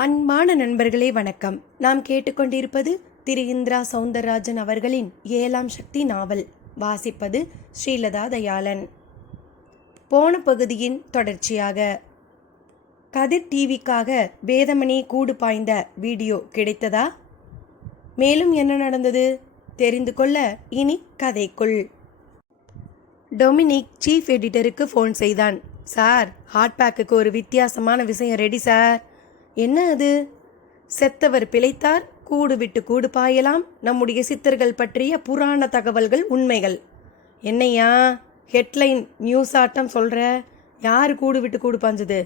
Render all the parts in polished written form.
அன்பான நண்பர்களே வணக்கம். நாம் கேட்டுக்கொண்டிருப்பது திரு இந்திரா சௌந்தரராஜன் அவர்களின் 7ஆம் சக்தி நாவல். வாசிப்பது ஸ்ரீலதா தயாளன். போன பகுதியின் தொடர்ச்சியாக கதிர் டிவிக்காக வேதமணி கூடு பாய்ந்த வீடியோ கிடைத்ததா? மேலும் என்ன நடந்தது தெரிந்து கொள்ள இனி கதைக்குள். டொமினிக் சீஃப் எடிட்டருக்கு ஃபோன் செய்தான். சார், ஹாட் பேக்குக்கு ஒரு வித்தியாசமான விஷயம் ரெடி சார். என்ன அது? செத்தவர் பிழைத்தார், கூடு விட்டு கூடு பாயலாம், நம்முடைய சித்தர்கள் பற்றிய புராண தகவல்கள் உண்மைகள். என்னையா ஹெட்லைன் நியூஸ் ஆட்டம் சொல்கிற? யார் கூடு விட்டு கூடு பாஞ்சது?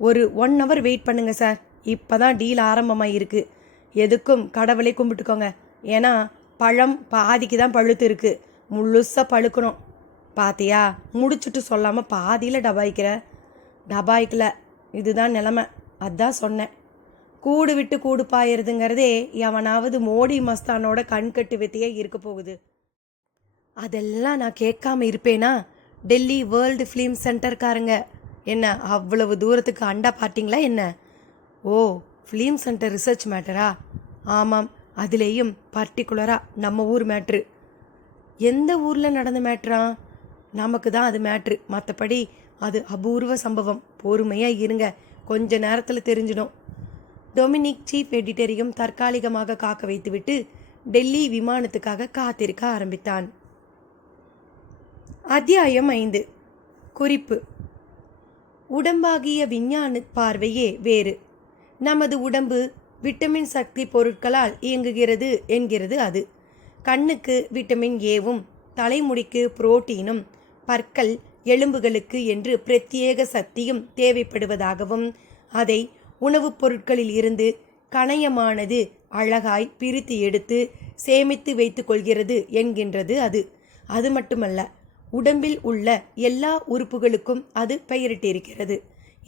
ஒரு 1 hour வெயிட் பண்ணுங்க சார். இப்போ தான் டீல் ஆரம்பமாக இருக்குது. எதுக்கும் கடவுளை கும்பிட்டுக்கோங்க. ஏன்னா பழம் பாதிக்கு தான் பழுத்து இருக்குது. முழுசாக பழுக்கணும். பாத்தியா, முடிச்சுட்டு சொல்லாமல் பாதியில் டபாய்க்கல. இதுதான் நிலமை. அதான் சொன்னேன். கூடு விட்டு கூடு பாயறதுங்கிறதே எவனாவது மோடி மஸ்தானோட கண்கட்டு வித்தையே இருக்க போகுது. அதெல்லாம் நான் கேட்காம இருப்பேனா? டெல்லி வேர்ல்டு ஃபிலிம் சென்டர்காரங்க என்ன அவ்வளவு தூரத்துக்கு அண்டா பார்த்தீங்களா என்ன? ஓ, ஃபிலிம் சென்டர் ரிசர்ச் மேட்டரா? ஆமாம், அதுலேயும் பர்டிகுலராக நம்ம ஊர் மேட்ரு. எந்த ஊரில் நடந்த மேட்ரா? நமக்கு தான் அது மேட்ரு. மற்றபடி அது அபூர்வ சம்பவம். பொறுமையாக இருங்க, கொஞ்ச நேரத்தில் தெரிஞ்சிடும். டொமினிக் சீஃப் எடிட்டரையும் தற்காலிகமாக காக்க வைத்துவிட்டு டெல்லி விமானத்துக்காக காத்திருக்க ஆரம்பித்தான். அத்தியாயம் 5. குறிப்பு: உடம்பாகிய விஞ்ஞான பார்வையே வேறு. நமது உடம்பு விட்டமின் சக்தி பொருட்களால் இயங்குகிறது என்கிறது அது. கண்ணுக்கு விட்டமின் ஏவும், தலைமுடிக்கு புரோட்டீனும், பற்கள் எலும்புகளுக்கு என்று பிரத்யேக சக்தியும் தேவைப்படுவதாகவும், அதை உணவுப் பொருட்களில் இருந்து கணையமானது அழகாய் பிரித்து எடுத்து சேமித்து வைத்து கொள்கிறது என்கின்றது அது. அது மட்டுமல்ல, உடம்பில் உள்ள எல்லா உறுப்புகளுக்கும் அது பெயரிட்டிருக்கிறது.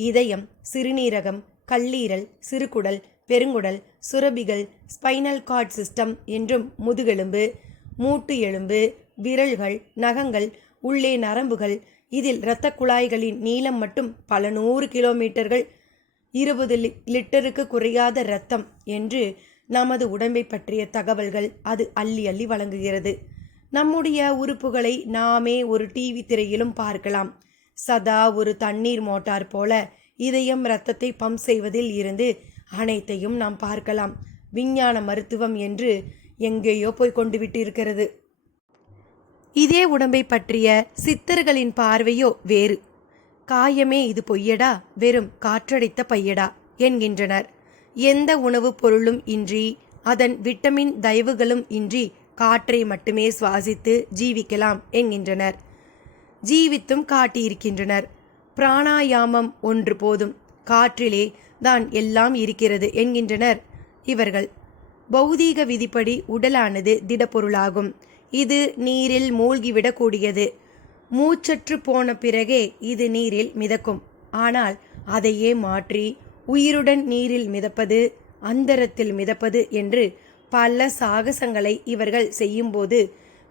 இதயம், சிறுநீரகம், கல்லீரல், சிறுகுடல், பெருங்குடல், சுரபிகள், ஸ்பைனல் கார்ட் சிஸ்டம் என்றும் முதுகெலும்பு, மூட்டு எலும்பு, விரல்கள், நகங்கள், உள்ளே நரம்புகள், இதில் இரத்த குழாய்களின் நீளம் மட்டும் பல 100 கிலோமீட்டர்கள், 20 லிட்டருக்கு குறையாத இரத்தம் என்று நமது உடம்பை பற்றிய தகவல்கள் அது அள்ளி அள்ளி வழங்குகிறது. நம்முடைய உறுப்புகளை நாமே ஒரு டிவி திரையிலும் பார்க்கலாம். சதா ஒரு தண்ணீர் மோட்டார் போல இதயம் இரத்தத்தை பம்ப் செய்வதில் இருந்து அனைத்தையும் நாம் பார்க்கலாம். விஞ்ஞான மருத்துவம் என்று எங்கேயோ போய் கொண்டு விட்டு இருக்கிறது. இதே உடம்பை பற்றிய சித்தர்களின் பார்வையோ வேறு. காயமே இது பொய்யடா, வெறும் காற்றடைத்த பையடா என்கின்றனர். எந்த உணவுப் பொருளும் இன்றி, அதன் விட்டமின் தயவுகளும் இன்றி காற்றை மட்டுமே சுவாசித்து ஜீவிக்கலாம் என்கின்றனர். ஜீவித்தும் காட்டியிருக்கின்றனர். பிராணாயாமம் ஒன்று போதும், காற்றிலே தான் எல்லாம் இருக்கிறது என்கின்றனர் இவர்கள். பௌதீக விதிப்படி உடலானது திடப்பொருளாகும். இது நீரில் மூழ்கிவிடக்கூடியது. மூச்சற்று போன பிறகே இது நீரில் மிதக்கும். ஆனால் அதையே மாற்றி உயிருடன் நீரில் மிதப்பது, அந்தரத்தில் மிதப்பது என்று பல சாகசங்களை இவர்கள் செய்யும்போது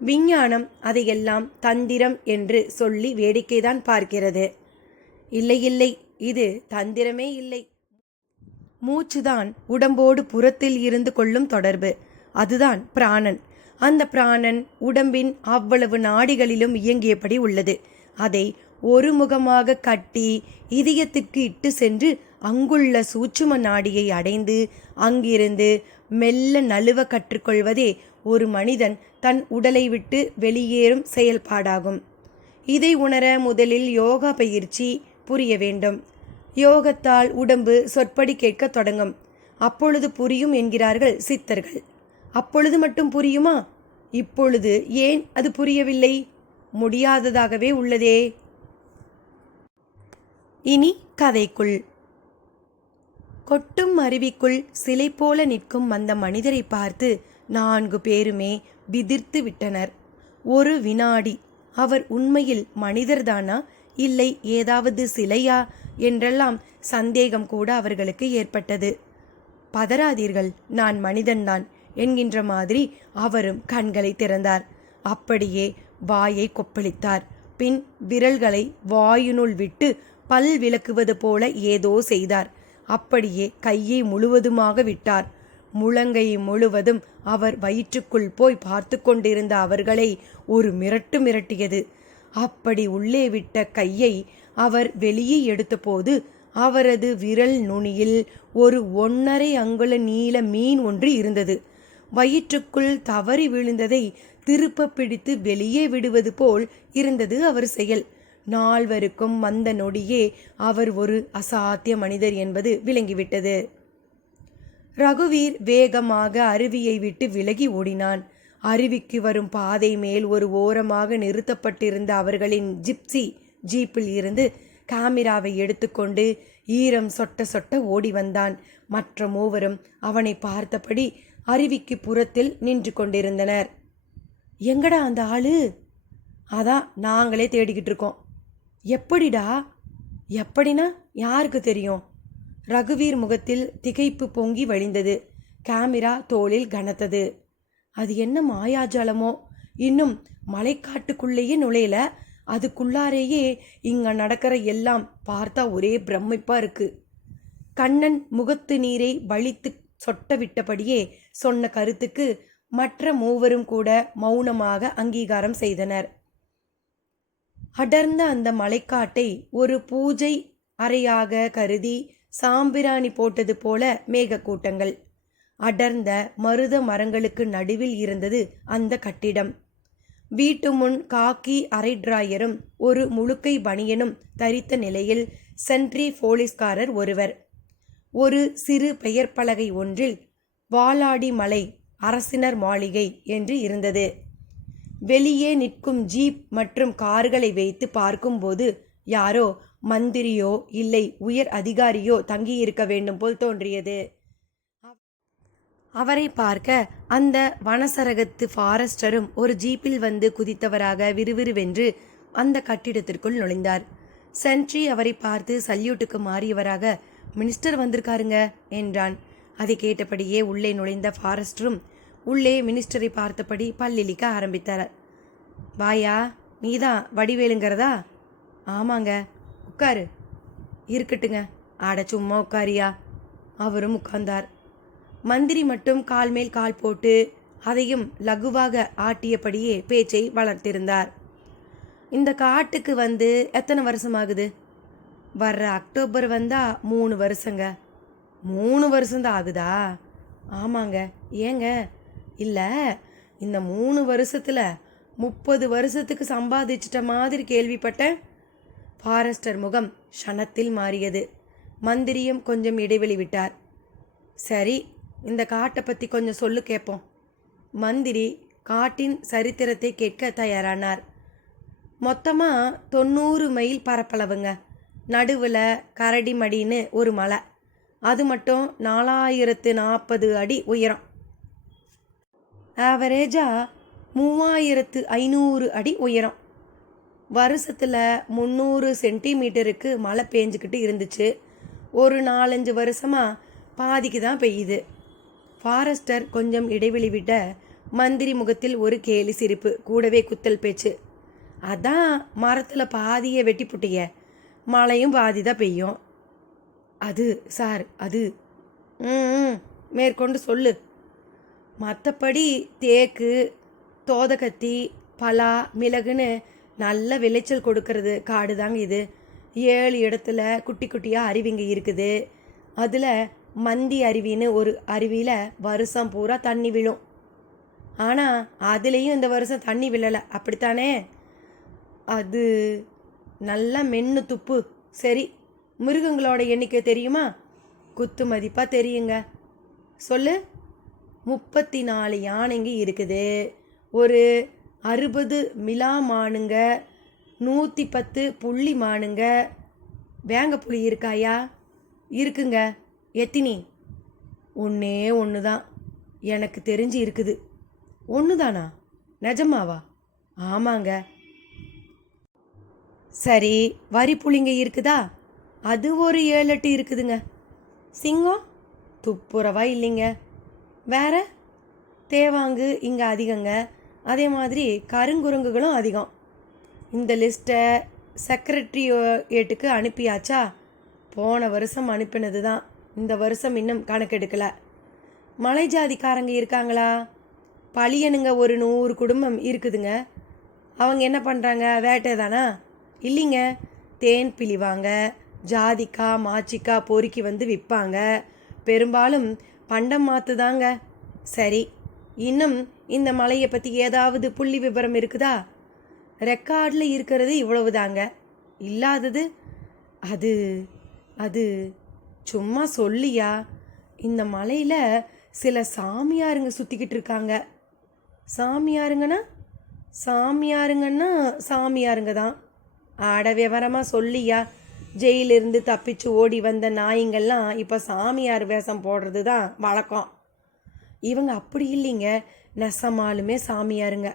விஞ்ஞானம் அதையெல்லாம் தந்திரம் என்று சொல்லி வேடிக்கைதான் பார்க்கிறது. இல்லை இல்லை, இது தந்திரமே இல்லை. மூச்சுதான் உடம்போடு புறத்தில் இருந்து கொள்ளும் தொடர்பு. அதுதான் பிராணன். அந்த பிராணன் உடம்பின் அவ்வளவு நாடிகளிலும் இயங்கியபடி உள்ளது. அதை ஒருமுகமாக கட்டி இதயத்திற்கு இட்டு சென்று அங்குள்ள சூட்சும நாடியை அடைந்து அங்கிருந்து மெல்ல நழுவ கற்றுக்கொள்வதே ஒரு மனிதன் தன் உடலை விட்டு வெளியேறும் செயல்பாடாகும். இதை உணர முதலில் யோகா பயிற்சி புரிய வேண்டும். யோகத்தால் உடம்பு சொற்படி கேட்க தொடங்கும். அப்பொழுது புரியும் என்கிறார்கள் சித்தர்கள். அப்பொழுது மட்டும் புரியுமா? இப்பொழுது ஏன் அது புரியவில்லை? முடியாததாகவே உள்ளதே. இனி கதைக்குள். கொட்டும் அருவிக்குள் சிலை போல நிற்கும் அந்த மனிதரை பார்த்து 4 பேருமே விதிர்த்து விட்டனர். ஒரு வினாடி அவர் உண்மையில் மனிதர்தானா, இல்லை ஏதாவது சிலையா என்றெல்லாம் சந்தேகம் கூட அவர்களுக்கு ஏற்பட்டது. பதறாதீர்கள், நான் மனிதன்தான் என்கின்ற மாதிரி அவரும் கண்களை திறந்தார். அப்படியே வாயை கொப்பளித்தார். பின் விரல்களை வாயினுள் விட்டு பல் விளக்குவது போல ஏதோ செய்தார். அப்படியே கையை முழுவதுமாக விட்டார். முழங்கை முழுவதும் அவர் வயிற்றுக்குள் போய் பார்த்து கொண்டிருந்த அவர்களை ஒரு மிரட்டு மிரட்டியது. அப்படி உள்ளே விட்ட கையை அவர் வெளியே எடுத்தபோது அவரது விரல் நுனியில் ஒரு 1½ அங்குல நீள மீன் ஒன்று இருந்தது. வயிற்றுக்குள் தவறி விழுந்ததை திருப்ப பிடித்து வெளியே விடுவது போல் இருந்தது அவர் செயல். நால்வருக்கும் வந்த நொடியே அவர் ஒரு அசாத்திய மனிதர் என்பது விளங்கிவிட்டது. ரகுவீர் வேகமாக அருவியை விட்டு விலகி ஓடினான். அருவிக்கு வரும் பாதை மேல் ஒரு ஓரமாக நிறுத்தப்பட்டிருந்த அவர்களின் ஜிப்சி ஜீப்பில் இருந்து கேமராவை எடுத்துக்கொண்டு ஈரம் சொட்ட சொட்ட ஓடி வந்தான். மற்ற மூவரும் அவனை பார்த்தபடி அருவிக்கு புறத்தில் நின்று கொண்டிருந்தனர். எங்கடா அந்த ஆளு? அதான் நாங்களே தேடிக்கிட்டு இருக்கோம். எப்படிடா? எப்படின்னா யாருக்கு தெரியும்? ரகுவீர் முகத்தில் திகைப்பு பொங்கி வழிந்தது. கேமரா தோளில் கனத்தது. அது என்ன மாயாஜாலமோ, இன்னும் மலைக்காட்டுக்குள்ளேயே நுழையல, அதுக்குள்ளாரேயே இங்க நடக்கிற எல்லாம் பார்த்தா ஒரே பிரமிப்பா இருக்கு. கண்ணன் முகத்து நீரை வலித்து சொட்ட விட்டபடியே சொன்ன கருத்துக்கு மற்ற மூவரும் கூட மௌனமாக அங்கீகாரம் செய்தனர். அடர்ந்த அந்த மலைக்காட்டை ஒரு பூஜை அறையாக கருதி சாம்பிராணி போட்டது போல மேகக்கூட்டங்கள். அடர்ந்த மருத மரங்களுக்கு நடுவில் இருந்தது அந்த கட்டிடம். வீட்டு முன் காக்கி அரை டிராயரும் ஒரு முழுக்கை பனியனும் தரித்த நிலையில் சென்ட்ரி போலீஸ்காரர் ஒருவர். ஒரு சிறு பெயர் பலகை ஒன்றில் வாலாடி மலை அரசினர் மாளிகை என்று இருந்தது. வெளியே நிற்கும் ஜீப் மற்றும் கார்களை வைத்து பார்க்கும்போது யாரோ மந்திரியோ இல்லை உயர் அதிகாரியோ தங்கியிருக்க வேண்டும் போல் தோன்றியது. அவரை பார்க்க அந்த வனசரகத்து ஃபாரஸ்டரும் ஒரு ஜீப்பில் வந்து குதித்தவராக விறுவிறுவென்று அந்த கட்டிடத்திற்குள் நுழைந்தார். சென்ட்ரி அவரை பார்த்து சல்யூட்டுக்கு மாறியவராக, மினிஸ்டர் வந்திருக்காருங்க என்றான். அதை கேட்டபடியே உள்ளே நுழைந்த ஃபாரஸ்டரும் உள்ளே மினிஸ்டரை பார்த்தபடி பல்லிழிக்க ஆரம்பித்தார். வாயா, நீதான் வடிவேலுங்கிறதா? ஆமாங்க. உட்காரு. இருக்கட்டுங்க. ஆட சும்மா உட்காரியா? அவரும் உட்கார்ந்தார். மந்திரி மட்டும் கால் மேல் கால் போட்டு அதையும் லகுவாக ஆட்டியபடியே பேச்சை வளர்த்திருந்தார். இந்த காட்டுக்கு வந்து எத்தனை வருஷமாகுது? வர்ற அக்டோபர் வந்தா 3 வருஷங்க. 3 வருஷம்தான் ஆகுதா? ஆமாங்க. ஏங்க? இல்லை, இந்த 3 வருஷத்தில் 30 வருஷத்துக்கு சம்பாதிச்சிட்ட மாதிரி கேள்விப்பட்டேன். ஃபாரஸ்டர் முகம் க்ஷணத்தில் மாறியது. மந்திரியும் கொஞ்சம் இடைவெளி விட்டார். சரி, இந்த காட்டை பற்றி கொஞ்சம் சொல்லு கேட்போம். மந்திரி காட்டின் சரித்திரத்தை கேட்க தயாரானார். மொத்தமாக 90 மைல் பரப்பளவுங்க. நடுவில் கரடி மடின்னு ஒரு மலை, அது மட்டும் 4040 அடி உயரம். ஆவரேஜாக 3500 அடி உயரம். வருஷத்தில் 300 சென்டிமீட்டருக்கு மழை பெஞ்சிக்கிட்டு இருந்துச்சு. ஒரு 4-5 வருஷமாக பாதிக்கு தான் பெய்யுது. ஃபாரஸ்டர் கொஞ்சம் இடைவெளி விட்ட மந்திரி முகத்தில் ஒரு கேலி சிரிப்பு, கூடவே குத்தல் பேச்சு. அதான் மரத்தில் பாதியை வெட்டி புட்டிய, மழையும் பாதி தான் பெய்யும். அது சார், அது மேற்கொண்டு சொல்லு. மற்றபடி தேக்கு, தோதகத்தி, பலா, மிளகுன்னு நல்ல விளைச்சல் கொடுக்கறது காடு தாங்க இது. 7 இடத்துல குட்டி குட்டியாக அருவிங்க இருக்குது. அதில் மந்தி அருவின்னு ஒரு அருவியில் வருஷம் பூரா தண்ணி விழும். ஆனால் அதுலேயும் இந்த வருஷம் தண்ணி விழலை, அப்படித்தானே? அது நல்லா மென்னு துப்பு. சரி, மிருகங்களோட எண்ணிக்கை தெரியுமா? குத்து மதிப்பாக தெரியுங்க. சொல்லு. 34 யானைங்க இருக்குது. ஒரு 60 மிலா மானுங்க, 110 புள்ளி மானுங்க. வேங்க புலி இருக்காயா? இருக்குங்க. எத்தினி? ஒன்றே ஒன்று தான் எனக்கு தெரிஞ்சு இருக்குது. ஒன்று தானா? நிஜமாவா? ஆமாங்க. சரி, வரி புலிங்க இருக்குதா? அது ஒரு 7-8 இருக்குதுங்க. சிங்கம்? துப்புரவா இல்லைங்க. வேற? தேவாங்கு இங்கே அதிகங்க. அதே மாதிரி கருங்குரங்குகளும் அதிகம். இந்த லிஸ்ட்டை செக்ரட்டரியேட்டுக்கு அனுப்பியாச்சா? போன வருஷம் அனுப்பினது தான். இந்த வருஷம் இன்னும் கணக்கெடுக்கல. மலை ஜாதிக்காரங்க இருக்காங்களா? பழியனுங்க ஒரு 100 குடும்பம் இருக்குதுங்க. அவங்க என்ன பண்ணுறாங்க? வேட்டை தானா? இல்லைங்க, தேன் பிழிவாங்க, ஜாதிக்காய் மாச்சிக்காய் பொறுக்கி வந்து விற்பாங்க. பெரும்பாலும் பண்டம் மாற்றுதாங்க. சரி, இன்னும் இந்த மலையை பற்றி ஏதாவது புள்ளி விவரம் இருக்குதா? ரெக்கார்டில் இருக்கிறது இவ்வளவுதாங்க. இல்லாதது அது அது சும்மா சொல்லியா? இந்த மலையில் சில சாமியாருங்க சுற்றிக்கிட்டு இருக்காங்க. சாமியாருங்கன்னா சாமியாருங்க தான். ஆட விவரமாக சொல்லியா? ஜெயிலிருந்து தப்பிச்சு ஓடி வந்த நாய்ங்கள்லாம் இப்போ சாமியார் வேஷம் போடுறது தான் வழக்கம். இவங்க அப்படி இல்லைங்க, நெசமாலுமே சாமியாருங்க.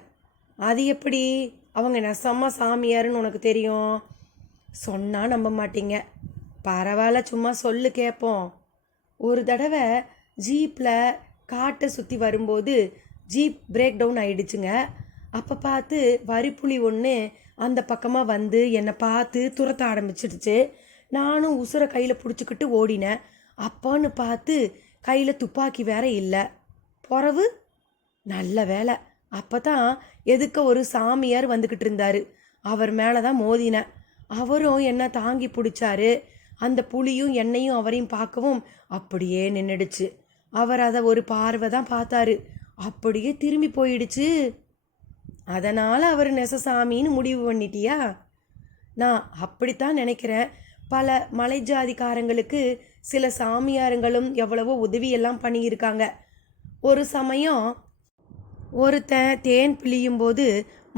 அது எப்படி அவங்க நெசமாக சாமியாருன்னு உனக்கு தெரியும்? சொன்னால் நம்ப மாட்டீங்க. பரவாயில்ல, சும்மா சொல்லு கேட்போம். ஒரு தடவை ஜீப்பில் காட்டை சுற்றி வரும்போது ஜீப் பிரேக் டவுன் ஆயிடுச்சுங்க. அப்போ பார்த்து வரிப்புலி ஒன்று அந்த பக்கமாக வந்து என்னை பார்த்து துரத்த ஆரம்பிச்சிடுச்சு. நானும் உசுரை கையில் பிடிச்சிக்கிட்டு ஓடினேன். அப்பான்னு பார்த்து கையில் துப்பாக்கி வேற இல்லை. பொறவு நல்ல வேலை, அப்போ தான் எதுக்க ஒரு சாமியார் வந்துக்கிட்டு இருந்தார். அவர் மேலே தான் மோதினேன். அவரும் என்ன தாங்கி பிடிச்சாரு. அந்த புலியும் என்னையும் அவரையும் பார்க்கவும் அப்படியே நின்றுடுச்சு. அவர் அதை ஒரு பார்வை தான் பார்த்தாரு, அப்படியே திரும்பி போயிடுச்சு. அதனால் அவர் நெசசாமின்னு முடிவு பண்ணிட்டியா? நான் அப்படித்தான் நினைக்கிறேன். பல மலை ஜாதிக்காரங்களுக்கு சில சாமியாருங்களும் எவ்வளவோ உதவியெல்லாம் பண்ணியிருக்காங்க. ஒரு சமயம் ஒருத்தன் தேன் பிழியும் போது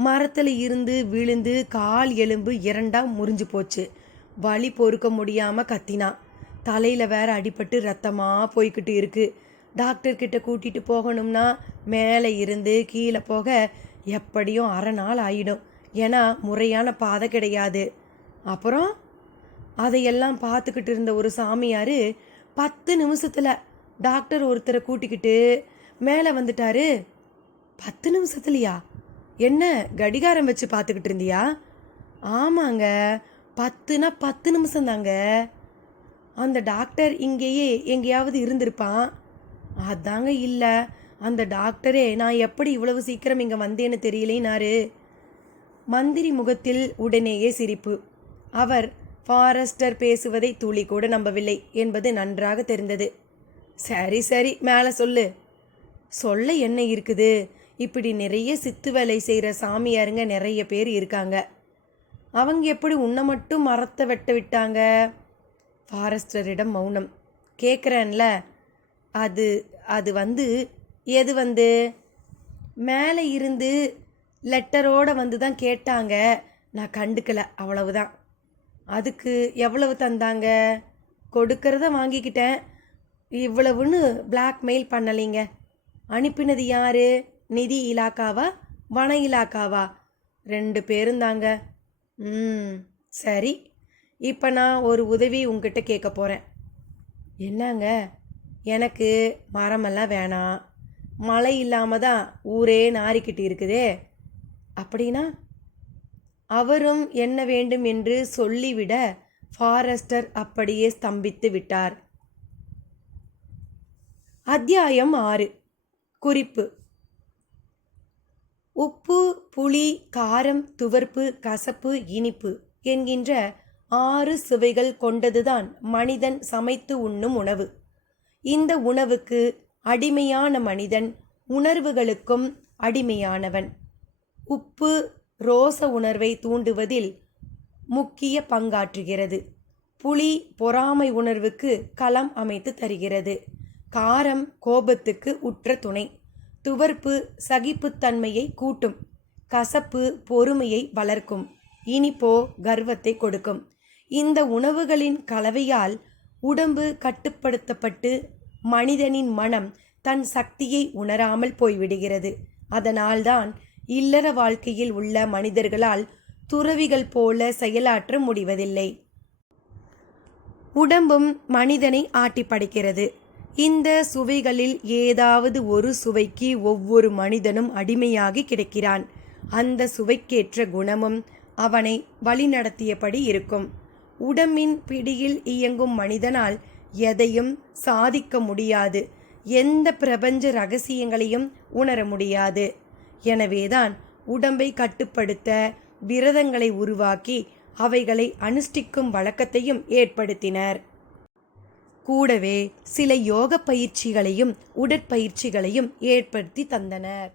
மரத்தில் இருந்து விழுந்து கால் எலும்பு 2 முறிஞ்சு போச்சு. வலி பொறுக்க முடியாமல் கத்தினான். தலையில் வேற அடிபட்டு ரத்தமாக போய்கிட்டு இருக்கு. டாக்டர்கிட்ட கூட்டிகிட்டு போகணும்னா மேலே இருந்து கீழே போக எப்படியும் அரை நாள் ஆயிடும். ஏன்னா முறையான பாதை கிடையாது. அப்புறம் அதையெல்லாம் பார்த்துக்கிட்டு இருந்த ஒரு சாமியார் 10 நிமிஷத்தில் டாக்டர் ஒருத்தரை கூட்டிக்கிட்டு மேலே வந்துட்டாரு. 10 நிமிஷத்துலையா? என்ன கடிகாரம் வச்சு பார்த்துக்கிட்டு இருந்தியா? ஆமாங்க, 10னா 10 நிமிஷம்தாங்க. அந்த டாக்டர் இங்கேயே எங்கேயாவது இருந்திருப்பான். அதாங்க இல்லை, அந்த டாக்டரே நான் எப்படி இவ்வளவு சீக்கிரம் இங்கே வந்தேன்னு தெரியலேனாரு. மந்திரி முகத்தில் உடனேயே சிரிப்பு. அவர் ஃபாரஸ்டர் பேசுவதை துளி கூட நம்பவில்லை என்பது நன்றாக தெரிந்தது. சரி சரி, மேலே சொல்லு. சொல்ல என்ன இருக்குது? இப்படி நிறைய சித்து வேலை செய்கிற சாமியாருங்க நிறைய பேர் இருக்காங்க. அவங்க எப்படி உன்னை மட்டும் மரத்தை வெட்ட விட்டாங்க? ஃபாரஸ்டரிடம் மௌனம். கேட்குறேன்ல, அது அது வந்து எது வந்து? மேலே இருந்து லெட்டரோடு வந்து தான் கேட்டாங்க. நான் கண்டுக்கலை, அவ்வளவுதான். அதுக்கு எவ்வளவு தந்தாங்க? கொடுக்கறத வாங்கிக்கிட்டேன். இவ்வளவுன்னு பிளாக்மெயில் பண்ணலைங்க. அனுப்பினது யார்? நிதி இலாக்காவா வன இலாக்காவா? 2 பேரும் தாங்க. சரி, இப்போ நான் ஒரு உதவி உங்ககிட்ட கேட்க போகிறேன். என்னங்க? எனக்கு மரமெல்லாம் வேணாம், மழை இல்லாமல் தான் ஊரே நாறிக்கிட்டு இருக்குதே. அப்படின்னா? அவரும் என்ன வேண்டும் என்று சொல்லிவிட ஃபாரஸ்டர் அப்படியே ஸ்தம்பித்து விட்டார். அத்தியாயம் 6. குறிப்பு: உப்பு, புளி, காரம், துவர்ப்பு, கசப்பு, இனிப்பு என்கின்ற 6 சுவைகள் கொண்டதுதான் மனிதன் சமைத்து உண்ணும் உணவு. இந்த உணவுக்கு அடிமையான மனிதன் உணர்வுகளுக்கும் அடிமையானவன். உப்பு ரோச உணர்வை தூண்டுவதில் முக்கிய பங்காற்றுகிறது. புளி பொறாமை உணர்வுக்கு களம் அமைத்து தருகிறது. காரம் கோபத்துக்கு உற்ற துணை. துவர்ப்பு சகிப்புத்தன்மையை கூட்டும். கசப்பு பொறுமையை வளர்க்கும். இனிப்போ கர்வத்தை கொடுக்கும். இந்த உணவுகளின் கலவையால் உடம்பு கட்டுப்படுத்தப்பட்டு மனிதனின் மனம் தன் சக்தியை உணராமல் போய்விடுகிறது. அதனால்தான் இல்லற வாழ்க்கையில் உள்ள மனிதர்களால் துறவிகள் போல செயலாற்ற முடிவதில்லை. உடம்பும் மனிதனை ஆட்டி படைக்கிறது. இந்த சுவைகளில் ஏதாவது ஒரு சுவைக்கு ஒவ்வொரு மனிதனும் அடிமையாகி கிடக்கிறான். அந்த சுவைக்கேற்ற குணமும் அவனை வழிநடத்தியபடி இருக்கும். உடம்பின் பிடியில் இயங்கும் மனிதனால் எதையும் சாதிக்க முடியாது, எந்த பிரபஞ்ச ரகசியங்களையும் உணர முடியாது. எனவேதான் உடம்பை கட்டுப்படுத்த விரதங்களை உருவாக்கி அவைகளை அனுஷ்டிக்கும் வழக்கத்தையும் ஏற்படுத்தினர். கூடவே சில யோக பயிற்சிகளையும் உடற்பயிற்சிகளையும் ஏற்படுத்தி தந்தனர்.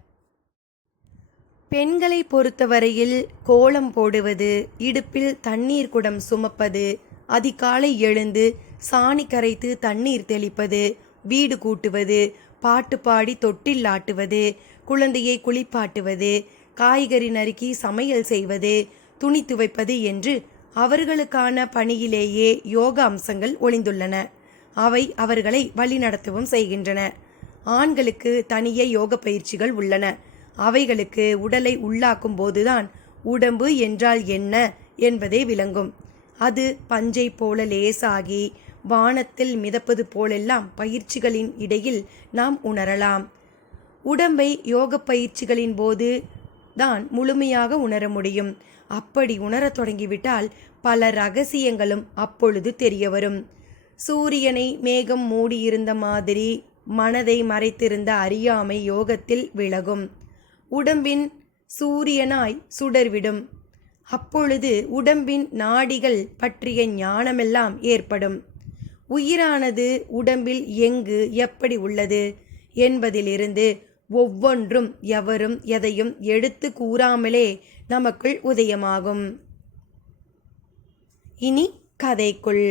பெண்களை பொறுத்தவரையில் கோலம் போடுவது, இடுப்பில் தண்ணீர் குடம் சுமப்பது, அதிகாலை எழுந்து சாணி கரைத்து தண்ணீர் தெளிப்பது, வீடு கூட்டுவது, பாட்டு பாடி தொட்டில் ஆட்டுவது, குழந்தையை குளிப்பாட்டுவது, காய்கறி நறுக்கி சமையல் செய்வது, துணி துவைப்பது என்று அவர்களுக்கான பணியிலேயே யோக அம்சங்கள் ஒளிந்துள்ளன. அவை அவர்களை வழிநடத்தவும் செய்கின்றன. ஆண்களுக்கு தனியே யோக பயிற்சிகள் உள்ளன. அவைகளுக்கு உடலை உள்ளாக்கும் போதுதான் உடம்பு என்றால் என்ன என்பதே விளங்கும். அது பஞ்சை போல லேசாகி வானத்தில் மிதப்பது போலெல்லாம் பயிற்சிகளின் இடையில் நாம் உணரலாம். உடம்பை யோக பயிற்சிகளின் போது தான் முழுமையாக உணர முடியும். அப்படி உணரத் தொடங்கிவிட்டால் பல ரகசியங்களும் அப்பொழுது தெரிய வரும். சூரியனை மேகம் மூடியிருந்த மாதிரி மனதை மறைத்திருந்த அறியாமை யோகத்தில் விலகும். உடம்பின் சூரியனாய் சுடர்விடும். அப்பொழுது உடம்பின் நாடிகள் பற்றிய ஞானமெல்லாம் ஏற்படும். உயிரானது உடம்பில் எங்கு எப்படி உள்ளது என்பதிலிருந்து ஒவ்வொன்றும் எவரும் எதையும் எடுத்து கூறாமலே நமக்குள் உதயமாகும். இனி கதைக்குள்.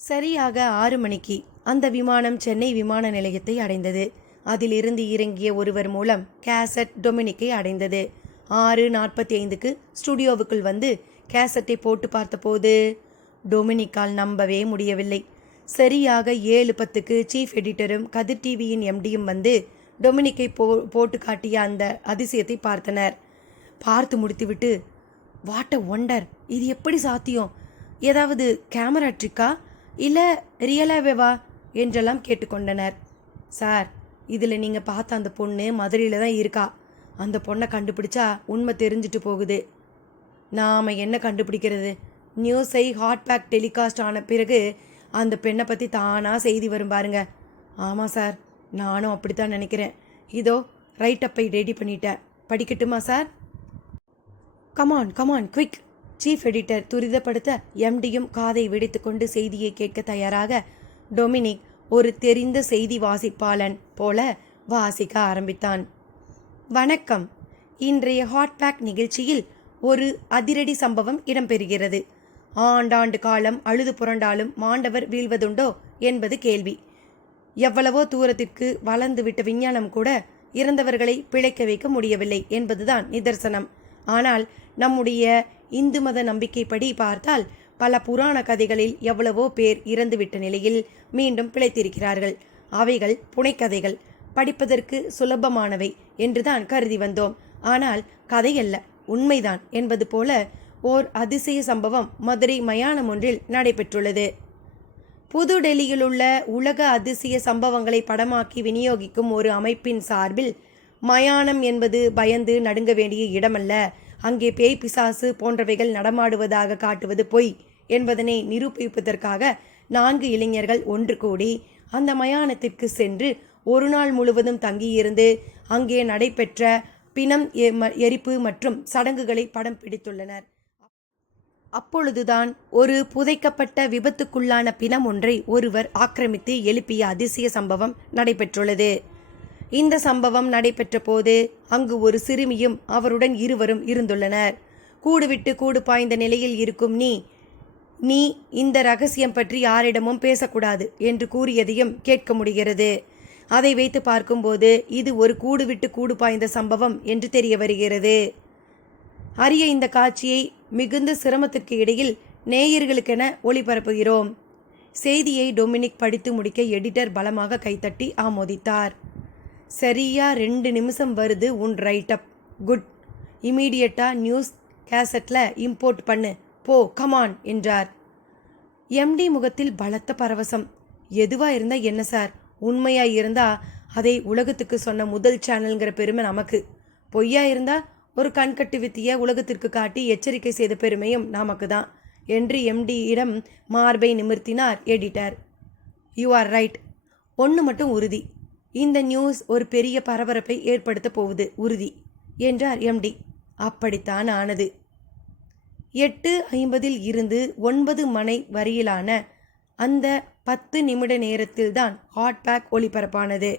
சரியாக 6 மணிக்கு அந்த விமானம் சென்னை விமான நிலையத்தை அடைந்தது. அதிலிருந்து இறங்கிய ஒருவர் மூலம் கேசட் டொமினிக்கை அடைந்தது. 6:45க்கு ஸ்டுடியோவுக்குள் வந்து கேசட்டை போட்டு பார்த்தபோது டொமினிக்கால் நம்பவே முடியவில்லை. சரியாக 7:10க்கு சீஃப் எடிட்டரும் கதிர் டிவியின் எம்டியும் வந்து டொமினிக்கை போட்டு காட்டிய அந்த அதிசயத்தை பார்த்தனர். பார்த்து முடித்துவிட்டு, வாட் அ ஒண்டர், இது எப்படி சாத்தியம்? ஏதாவது கேமரா ட்ரிக்கா இல்லை ரியலாவேவா என்றெல்லாம் கேட்டுக்கொண்டனர். சார், இதில் நீங்கள் பார்த்த அந்த பொண்ணு மதுரையில் தான் இருக்கா. அந்த பொண்ணை கண்டுபிடிச்சா உண்மை தெரிஞ்சிட்டு போகுது. நாம் என்ன கண்டுபிடிக்கிறது? நியூஸை ஹாட் பேக் டெலிகாஸ்ட் ஆன பிறகு அந்த பெண்ணை பற்றி தானாக செய்தி வரும் பாருங்க. ஆமாம் சார், நானும் அப்படித்தான் நினைக்கிறேன். இதோ ரைட்டப்பை ரெடி பண்ணிட்டேன், படிக்கட்டுமா sir? Come on come on quick. Chief editor துரிதப்படுத்த எம்டியும் காதை வெடித்துக்கொண்டு செய்தியை கேட்க தயாராக டொமினிக் ஒரு தெரிந்த செய்தி வாசிப்பாளன் போல வாசிக்க ஆரம்பித்தான். வணக்கம். இன்றைய ஹாட் பேக் நிகழ்ச்சியில் ஒரு அதிரடி சம்பவம் இடம்பெறுகிறது. ஆண்டாண்டு காலம் அழுது புரண்டாலும் மாண்டவர் வீழ்வதுண்டோ என்பது கேள்வி. எவ்வளவோ தூரத்திற்கு வளர்ந்துவிட்ட விஞ்ஞானம் கூட இறந்தவர்களை பிழைக்க வைக்க முடியவில்லை என்பதுதான் நிதர்சனம். ஆனால் நம்முடைய இந்து மத நம்பிக்கைப்படி பார்த்தால் பல புராண கதைகளில் எவ்வளவோ பேர் இறந்துவிட்ட நிலையில் மீண்டும் பிழைத்திருக்கிறார்கள். அவைகள் புனைக்கதைகள், படிப்பதற்கு சுலபமானவை என்றுதான் கருதி வந்தோம். ஆனால் கதையல்ல, உண்மைதான் என்பது போல ஓர் அதிசய சம்பவம் மதுரை மயானம் ஒன்றில் நடைபெற்றுள்ளது. புது டெல்லியில் உள்ள உலக அதிசய சம்பவங்களை படமாக்கி விநியோகிக்கும் ஒரு அமைப்பின் சார்பில் மயானம் என்பது பயந்து நடுங்க வேண்டிய இடமல்ல, அங்கே பேய் பிசாசு போன்றவைகள் நடமாடுவதாக காட்டுவது பொய் என்பதனை நிரூபிப்பதற்காக 4 இளைஞர்கள் ஒன்று கூடி அந்த மயானத்திற்கு சென்று ஒரு நாள் முழுவதும் தங்கியிருந்து அங்கே நடைபெற்ற பிணம் எரிப்பு மற்றும் சடங்குகளை படம் பிடித்துள்ளனர். அப்பொழுதுதான் ஒரு புதைக்கப்பட்ட விபத்துக்குள்ளான பிணம் ஒன்றை ஒருவர் ஆக்கிரமித்து எழுப்பிய அதிசய சம்பவம் நடைபெற்றுள்ளது. இந்த சம்பவம் நடைபெற்ற போது அங்கு ஒரு சிறுமியும் அவருடன் இருவரும் இருந்துள்ளனர். கூடு விட்டு கூடு பாய்ந்த நிலையில் இருக்கும் நீ இந்த ரகசியம் பற்றி யாரிடமும் பேசக்கூடாது என்று கூறியதையும் கேட்க முடிகிறது. அதை வைத்து பார்க்கும்போது இது ஒரு கூடு விட்டு கூடு பாய்ந்த சம்பவம் என்று தெரிய வருகிறது. அரிய இந்த காட்சியை மிகுந்த சிரமத்திற்கு இடையில் நேயர்களுக்கென ஒளிபரப்புகிறோம். செய்தியை டொமினிக் படித்து முடிக்க எடிட்டர் பலமாக கைத்தட்டி ஆமோதித்தார். சரியா 2 நிமிஷம் வருது உன் ரைட்டப். குட். இமீடியட்டா நியூஸ் கேசட்டில் இம்போர்ட் பண்ணு போ, கமான் என்றார். எம்டி முகத்தில் பலத்த பரவசம். எதுவாக இருந்தால் என்ன சார், உண்மையா இருந்தா அதை உலகத்துக்கு சொன்ன முதல் சேனல்ங்கிற பெருமை நமக்கு. பொய்யா இருந்தா ஒரு கண்கட்டு வித்திய உலகத்திற்கு காட்டி எச்சரிக்கை செய்த பெருமையும் நமக்கு தான் என்று எம்டியிடம் மார்பை நிமிர்த்தினார் எடிட்டர். You are right. ஒன்று மட்டும் உறுதி, இந்த நியூஸ் ஒரு பெரிய பரபரப்பை ஏற்படுத்த போவது உறுதி என்றார் எம்டி. அப்படித்தான் ஆனது. 8:50 இருந்து 9 மணி வரையிலான அந்த 10 நிமிட நேரத்தில்தான் ஹாட்பேக் ஒளிபரப்பானது.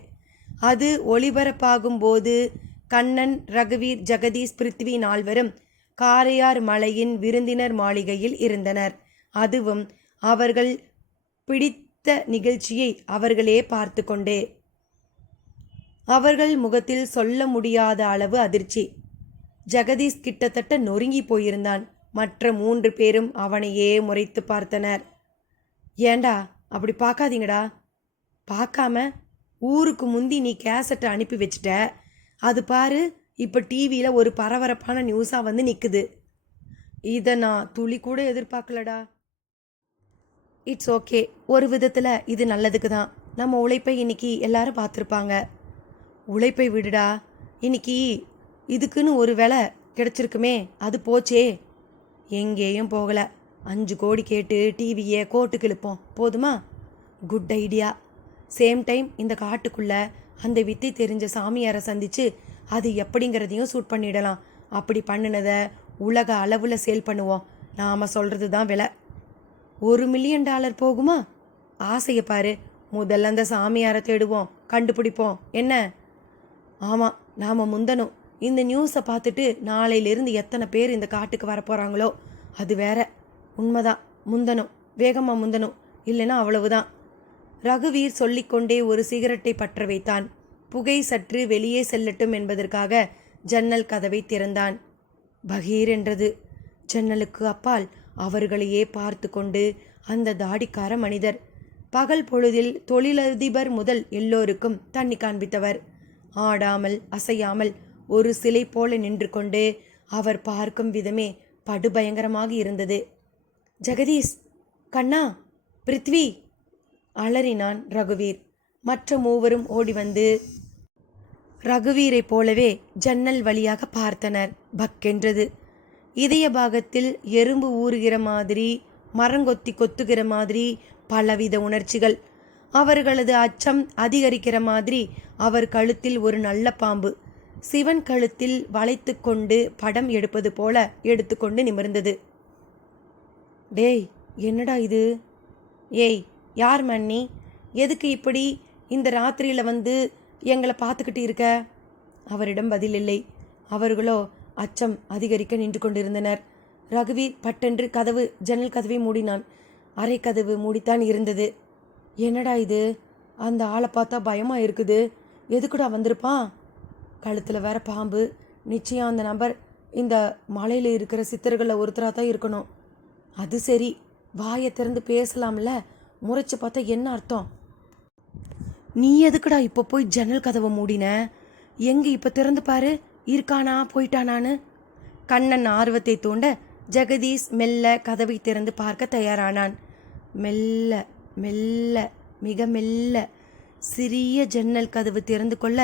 அது ஒளிபரப்பாகும்போது கண்ணன், ரகுவீர், ஜெகதீஷ், பிருத்வி நால்வரும் காரையார் மலையின் விருந்தினர் மாளிகையில் இருந்தனர். அதுவும் அவர்கள் பிடித்த நிகழ்ச்சியை அவர்களே பார்த்து கொண்டே. அவர்கள் முகத்தில் சொல்ல முடியாத அளவு அதிர்ச்சி. ஜெகதீஷ் கிட்டத்தட்ட நொறுங்கி போயிருந்தான். மற்ற 3 பேரும் அவனையே முறைத்து பார்த்தனர். ஏண்டா அப்படி பார்க்காதீங்கடா. பார்க்காம ஊருக்கு முந்தி நீ கேசட்டை அனுப்பி வச்சிட்ட. அது பாரு, இப்போ டிவியில் ஒரு பரபரப்பான நியூஸாக வந்து நிற்குது. இதை நான் துளி கூட எதிர்பார்க்கலடா. இட்ஸ் ஓகே, ஒரு விதத்தில் இது நல்லதுக்கு தான். நம்ம உழைப்பை இன்னைக்கு எல்லாரும் பார்த்துருப்பாங்க. உழைப்பை விடுடா, இன்னைக்கு இதுக்குன்னு ஒரு வேலை கிடச்சிருக்குமே, அது போச்சே. எங்கேயும் போகலை. 5 கோடி கேட்டு டிவியை கோட்டுக்கு இழுப்போம், போதுமா? Good idea. சேம் டைம் இந்த காட்டுக்குள்ளே அந்த வித்தை தெரிஞ்ச சாமியாரை சந்தித்து அது எப்படிங்கிறதையும் ஷூட் பண்ணிடலாம். அப்படி பண்ணினதை உலக அளவில் சேல் பண்ணுவோம். நாம் சொல்கிறது தான் விலை. $1 மில்லியன் போகுமா? ஆசையை பாரு. முதல்ல அந்த சாமியாரை தேடுவோம், கண்டுபிடிப்போம். என்ன? ஆமாம், நாம் முந்தணும். இந்த நியூஸை பார்த்துட்டு நாளையிலிருந்து எத்தனை பேர் இந்த காட்டுக்கு வரப்போகிறாங்களோ அது வேற. உண்மைதான், முந்தணும், வேகமாக முந்தணும், இல்லைன்னா அவ்வளவுதான். ரகுவீர் சொல்லிக்கொண்டே ஒரு சிகரெட்டை பற்ற வைத்தான். புகை சற்று வெளியே செல்லட்டும் என்பதற்காக ஜன்னல் கதவை திறந்தான். பகீர் என்றது. ஜன்னலுக்கு அப்பால் அவர்களையே பார்த்து கொண்டு அந்த தாடிக்கார மனிதர், பகல் பொழுதில் தொழிலதிபர் முதல் எல்லோருக்கும் தண்ணி காண்பித்தவர், ஆடாமல் அசையாமல் ஒரு சிலை போல நின்று கொண்டு அவர் பார்க்கும் விதமே படுபயங்கரமாக இருந்தது. ஜெகதீஷ், கண்ணா, பிருத்வி, அலறினான் ரகுவீர். மற்ற 3 ஓடி வந்து ரகுவீரை போலவே ஜன்னல் வழியாக பார்த்தனர். பக்கென்றது. இதய பாகத்தில் எறும்பு ஊறுகிற மாதிரி, மரங்கொத்தி கொத்துகிற மாதிரி பலவித உணர்ச்சிகள். அவர்களது அச்சம் அதிகரிக்கிற மாதிரி அவர் கழுத்தில் ஒரு நல்ல பாம்பு சிவன் கழுத்தில் வளைத்து கொண்டு படம் எடுப்பது போல எடுத்துக்கொண்டு நிமிர்ந்தது. டேய், என்னடா இது? ஏய், யார் மன்னி? எதுக்கு இப்படி இந்த ராத்திரியில் வந்து எங்களை பார்த்துக்கிட்டு இருக்க? அவரிடம் பதில் இல்லை. அவர்களோ அச்சம் அதிகரிக்க நின்று கொண்டிருந்தனர். ரகுவீர் பட்டென்று ஜன்னல் கதவை மூடினான். அரை கதவு மூடித்தான் இருந்தது. என்னடா இது? அந்த ஆளை பார்த்தா பயமாக இருக்குது. எதுக்குடா வந்திருப்பான்? கழுத்தில் வேற பாம்பு. நிச்சயம் அந்த நபர் இந்த மலையில் இருக்கிற சித்தர்களில் ஒருத்தராக தான் இருக்கணும். அது சரி, வாயை திறந்து பேசலாம்ல. முறைச்சு பார்த்தா என்ன அர்த்தம்? நீ எதுக்குடா இப்போ போய் ஜன்னல் கதவை மூடின? எங்கே இப்போ திறந்து பாரு, இருக்கானா போயிட்டானான்னு. கண்ணன் ஆர்வத்தை தூண்ட ஜெகதீஷ் மெல்ல கதவை திறந்து பார்க்க தயாரானான். மெல்ல மெல்ல, மிக மெல்ல சிறிய ஜன்னல் கதவு திறந்து கொள்ள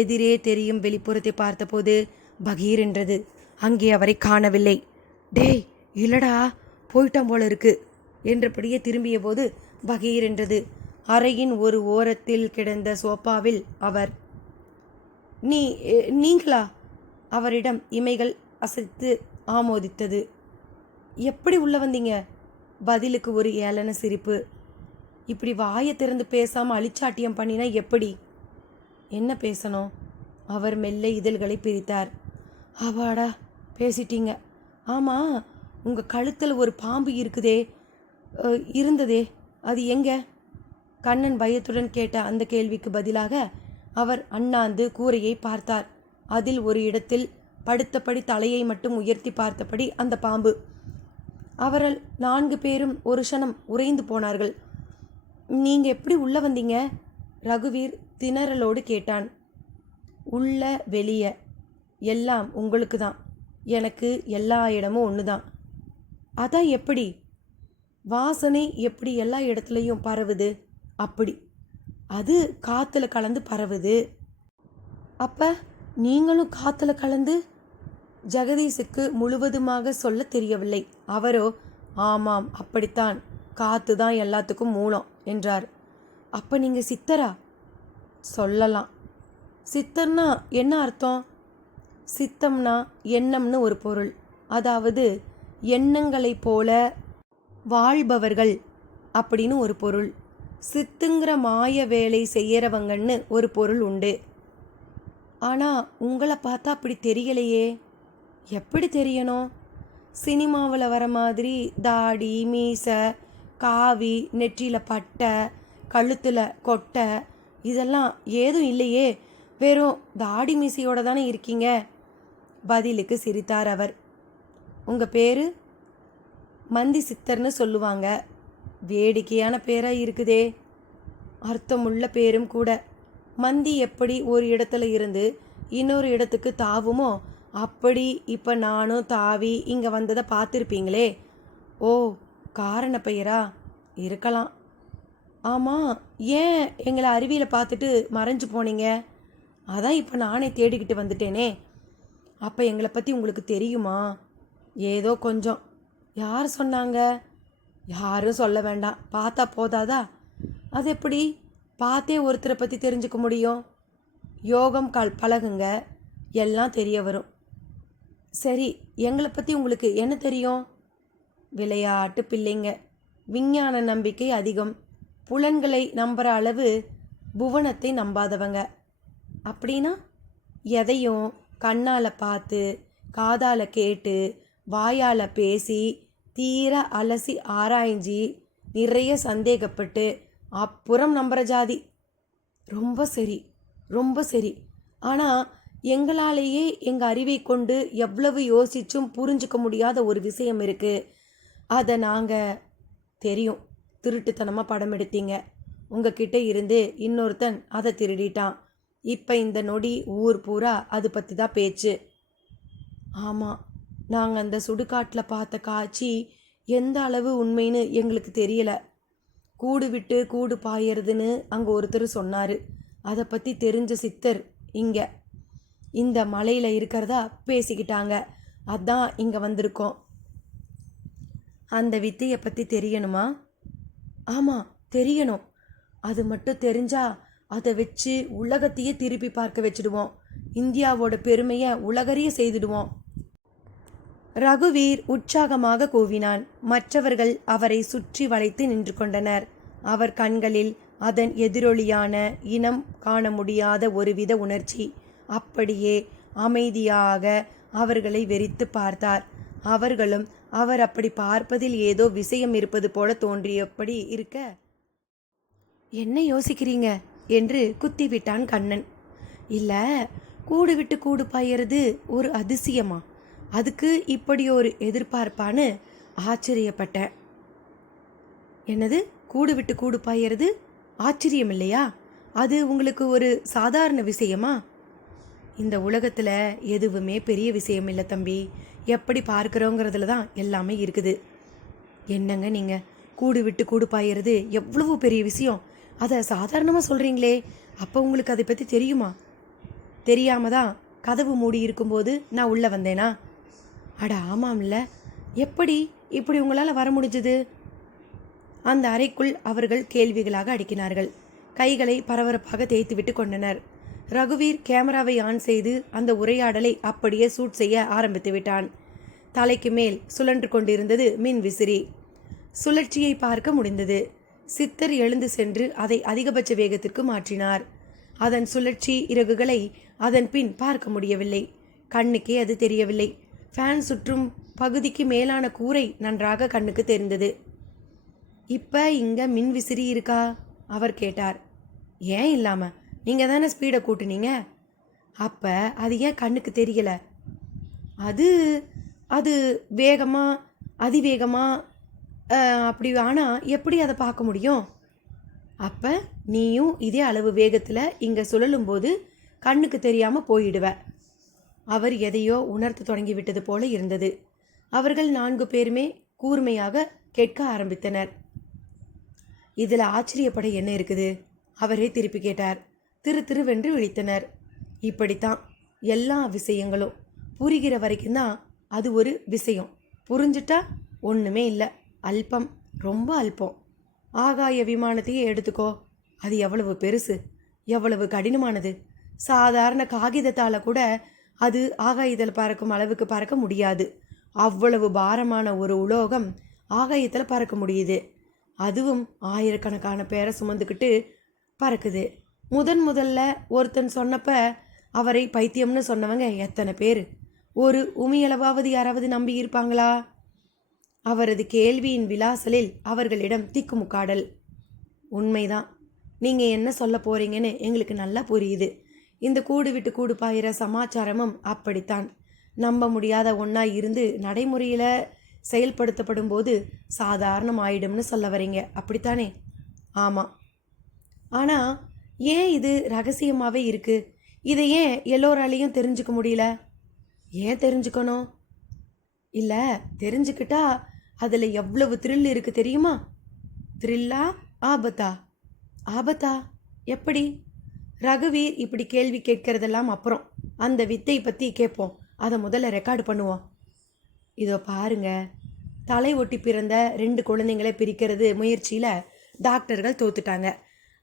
எதிரே தெரியும் வெளிப்புறத்தை பார்த்தபோது பகீர் என்றது. அங்கே அவரை காணவில்லை. டேய், இல்லடா, போயிட்டான் போல இருக்கு என்றபடியே திரும்பிய போது பகீர் என்றது. அறையின் ஒரு ஓரத்தில் கிடந்த சோபாவில் அவர். நீங்களா? அவரிடம் இமைகள் அசைத்து ஆமோதித்தது. எப்படி உள்ள வந்தீங்க? பதிலுக்கு ஒரு ஏளன சிரிப்பு. இப்படி வாயை திறந்து பேசாமல் அழிச்சாட்டியம் பண்ணினா எப்படி? என்ன பேசணும்? அவர் மெல்ல இதழ்களை பிரித்தார். அவாடா, பேசிட்டீங்க. ஆமாம், உங்கள் கழுத்தில் ஒரு பாம்பு இருந்ததே, அது எங்க? கண்ணன் பயத்துடன் கேட்ட அந்த கேள்விக்கு பதிலாக அவர் அண்ணாந்து கூரையை பார்த்தார். அதில் ஒரு இடத்தில் படுத்தபடி தலையை மட்டும் உயர்த்தி பார்த்தபடி அந்த பாம்பு. அவர்கள் 4 பேரும் ஒரு க்ஷணம் உறைந்து போனார்கள். நீங்கள் எப்படி உள்ளே வந்தீங்க? ரகுவீர் திணறலோடு கேட்டான். உள்ள வெளியே எல்லாம் உங்களுக்கு தான். எனக்கு எல்லா இடமும் ஒன்று தான். அதான் எப்படி? வாசனை எப்படி எல்லா இடத்துலையும் பரவுது அப்படி. அது காற்றுல கலந்து பரவுது. அப்போ நீங்களும் காற்றுல கலந்து? ஜெகதீஷுக்கு முழுவதுமாக சொல்ல தெரியவில்லை. அவரோ ஆமாம், அப்படித்தான். காத்து தான் எல்லாத்துக்கும் மூலம் என்றார். அப்போ நீங்கள் சித்தரா? சொல்லலாம். சித்தர்னா என்ன அர்த்தம்? சித்தம்னா எண்ணம்னு ஒரு பொருள். அதாவது எண்ணங்களைப் போல வாழ்பவர்கள் அப்படின்னு ஒரு பொருள். சித்துங்கிற மாய வேலை செய்யறவங்கன்னு ஒரு பொருள் உண்டு. ஆனால் உங்களை பார்த்தா அப்படி தெரியலையே. எப்படி தெரியணும்? சினிமாவில் வர மாதிரி தாடி, மீசை, காவி, நெற்றியில் பட்டை, கழுத்தில் கொட்டை இதெல்லாம் ஏதும் இல்லையே. வெறும் தாடி மீசையோடு தானே இருக்கீங்க. பதிலுக்கு சிரித்தார் அவர். உங்கள் பேர்? மந்தி சித்தர்னு சொல்லுவாங்க. வேடிக்கையான பேராக இருக்குதே. அர்த்தமுள்ள பேரும் கூட. மந்தி எப்படி ஒரு இடத்துல இருந்து இன்னொரு இடத்துக்கு தாவுமோ அப்படி இப்போ நானும் தாவி இங்கே வந்ததை பார்த்துருப்பீங்களே. ஓ, காரண பெயரா இருக்கலாம். ஆமாம், ஏன் எங்களை அருவியில் பார்த்துட்டு மறைஞ்சு போனீங்க? அதான் இப்போ நானே தேடிக்கிட்டு வந்துட்டேனே. அப்போ எங்களை பற்றி உங்களுக்கு தெரியுமா? ஏதோ கொஞ்சம். யார் சொன்னாங்க? யாரும் சொல்ல வேண்டாம், பார்த்தா போதாதா? அது எப்படி பார்த்தே ஒருத்தரை பற்றி தெரிஞ்சுக்க முடியும்? யோகம் பழகுங்க, எல்லாம் தெரிய வரும். சரி, எங்களை பற்றி உங்களுக்கு என்ன தெரியும்? விளையாட்டு பிள்ளைங்க, விஞ்ஞான நம்பிக்கை அதிகம், புலன்களை நம்புகிற அளவு புவனத்தை நம்பாதவங்க. அப்படின்னா எதையும் கண்ணால் பார்த்து, காதால் கேட்டு, வாயால் பேசி, தீர அலசி ஆராய்ஞ்சி, நிறைய சந்தேகப்பட்டு அப்புறம் நம்புகிற ஜாதி. ரொம்ப சரி, ரொம்ப சரி. ஆனால் எங்களாலேயே எங்கள் அறிவை கொண்டு எவ்வளவு யோசிச்சும் புரிஞ்சிக்க முடியாத ஒரு விஷயம் இருக்குது. அதை நாங்கள் தெரியும். திருட்டுத்தனமாக படம் எடுத்தீங்க. உங்ககிட்ட இருந்து இன்னொருத்தன் அதை திருடிட்டான். இப்போ இந்த நொடி ஊர் பூரா அது பற்றி தான் பேச்சு. ஆமாம், நாங்கள் அந்த சுடுகாட்டில் பார்த்த காட்சி எந்த அளவு உண்மைன்னு எங்களுக்கு தெரியலை. கூடு விட்டு கூடு பாயறதுன்னு அங்கே ஒருத்தர் சொன்னார். அதை பற்றி தெரிஞ்ச சித்தர் இங்கே இந்த மலையில் இருக்கிறதா பேசிக்கிட்டாங்க. அதான் இங்கே வந்திருக்கோம். அந்த வித்தையை பற்றி தெரியணுமா? ஆமாம், தெரியணும். அது மட்டும் தெரிஞ்சால் அதை வச்சு உலகத்தையே திருப்பி பார்க்க வச்சுடுவோம். இந்தியாவோட பெருமையை உலகறிய செய்துடுவோம். ரகுவீர் உற்சாகமாக கூவினான். மற்றவர்கள் அவரை சுற்றி வளைத்து நின்று கொண்டனர். அவர் கண்களில் அதன் எதிரொலியான இனம் காண முடியாத ஒருவித உணர்ச்சி. அப்படியே அமைதியாக அவர்களை வெறித்து பார்த்தார். அவர்களும் அவர் அப்படி பார்ப்பதில் ஏதோ விஷயம் இருப்பது போல தோன்றியபடி இருக்க, என்ன யோசிக்கிறீங்க என்று குத்திவிட்டான் கண்ணன். இல்லை, கூடு விட்டு கூடு பாயறது ஒரு அதிசயமா? அதுக்கு இப்படி ஒரு எதிர்பார்ப்பான்னு ஆச்சரியப்பட்டேன். என்னது, கூடு விட்டு கூடு பாயறது ஆச்சரியம் இல்லையா? அது உங்களுக்கு ஒரு சாதாரண விஷயமா? இந்த உலகத்தில் எதுவுமே பெரிய விஷயம் இல்லை தம்பி. எப்படி பார்க்குறோங்கிறதுல தான் எல்லாமே இருக்குது. என்னங்க நீங்கள், கூடு விட்டு கூடு பாயறது எவ்வளவு பெரிய விஷயம், அதை சாதாரணமாக சொல்கிறீங்களே. அப்போ உங்களுக்கு அதை பற்றி தெரியுமா? தெரியாம தான் கதவு மூடி இருக்கும்போது நான் உள்ளே வந்தேனா? அட ஆமாம்ல. எப்படி இப்படி உங்களால் வர முடிஞ்சது? அந்த அறைக்குள் அவர்கள் கேள்விகளாக அடுக்கினார்கள். கைகளை பரபரப்பாக தேய்த்துவிட்டு கொண்டனர். ரகுவீர் கேமராவை ஆன் செய்து அந்த உரையாடலை அப்படியே ஷூட் செய்ய ஆரம்பித்து விட்டான். தலைக்கு மேல் சுழன்று கொண்டிருந்தது மின் விசிறி. சுழற்சியை பார்க்க முடிந்தது. சித்தர் எழுந்து சென்று அதை அதிகபட்ச வேகத்திற்கு மாற்றினார். அதன் சுழற்சி இறகுகளை அதன் பின் பார்க்க முடியவில்லை. கண்ணுக்கே அது தெரியவில்லை. ஃபேன் சுற்றும் பகுதிக்கு மேலான கூரை நன்றாக கண்ணுக்கு தெரிந்தது. இப்போ இங்கே மின் விசிறி இருக்கா? அவர் கேட்டார். ஏன் இல்லாமல், நீங்கள் தானே ஸ்பீடை கூட்டுனீங்க. அப்போ அது ஏன் கண்ணுக்கு தெரியலை? அது அது வேகமாக அதிவேகமாக அப்படி. ஆனால் எப்படி அதை பார்க்க முடியும்? அப்போ நீயும் இதே அளவு வேகத்தில் இங்கே சுழலும்போது கண்ணுக்கு தெரியாமல் போயிடுவ. அவர் எதையோ உணர்த்து தொடங்கிவிட்டது போல இருந்தது. அவர்கள் 4 பேருமே கூர்மையாக கேட்க ஆரம்பித்தனர். இதில் ஆச்சரியப்பட என்ன இருக்குது? அவரே திருப்பி கேட்டார். திருவென்று விழித்தனர். இப்படித்தான் எல்லா விஷயங்களும் புரிகிற வரைக்கும் தான் அது ஒரு விஷயம். புரிஞ்சிட்டா ஒன்றுமே இல்லை. அல்பம், ரொம்ப அல்பம். ஆகாய விமானத்தையே எடுத்துக்கோ, அது எவ்வளவு பெருசு, எவ்வளவு கடினமானது. சாதாரண காகிதத்தால் கூட அது ஆகாயத்தில் பறக்கும் அளவுக்கு பறக்க முடியாது. அவ்வளவு பாரமான ஒரு உலோகம் ஆகாயத்தில் பறக்க முடியுது. அதுவும் ஆயிரக்கணக்கான பேரை சுமந்துக்கிட்டு பறக்குது. முதல்ல ஒருத்தன் சொன்னப்ப அவரை பைத்தியம்னு சொன்னவங்க எத்தனை பேர்? ஒரு உமியளவாவது யாராவது நம்பி இருப்பாங்களா? அவரது கேள்வியின் விலாசலில் அவர்களிடம் திக்குமுக்காடல். உண்மைதான், நீங்கள் என்ன சொல்ல போறீங்கன்னு எங்களுக்கு நல்லா புரியுது. இந்த கூடு விட்டு கூடு பாயிற சமாச்சாரமும் அப்படித்தான். நம்ப முடியாத ஒன்றா இருந்து நடைமுறையில் செயல்படுத்தப்படும் போது சாதாரணம் ஆயிடும்னு சொல்ல வரீங்க, அப்படித்தானே? ஆமாம். ஆனால் ஏன் இது ரகசியமாகவே இருக்குது? இதை ஏன் எல்லோராலையும் தெரிஞ்சுக்க முடியல? ஏன் தெரிஞ்சுக்கணும்? இல்லை, தெரிஞ்சுக்கிட்டா அதில் எவ்வளவு த்ரில் இருக்குது தெரியுமா? த்ரில்லா? ஆபத்தா? ஆபத்தா? எப்படி? ரகுவீர் இப்படி கேள்வி கேட்கறதெல்லாம் அப்புறம், அந்த வித்தை பற்றி கேட்போம். அதை முதல்ல ரெக்கார்டு பண்ணுவோம். இதோ பாருங்க, தலை ஒட்டி பிறந்த 2 குழந்தைங்களை பிரிக்கிறது முயற்சியில் டாக்டர்கள் தோத்துட்டாங்க.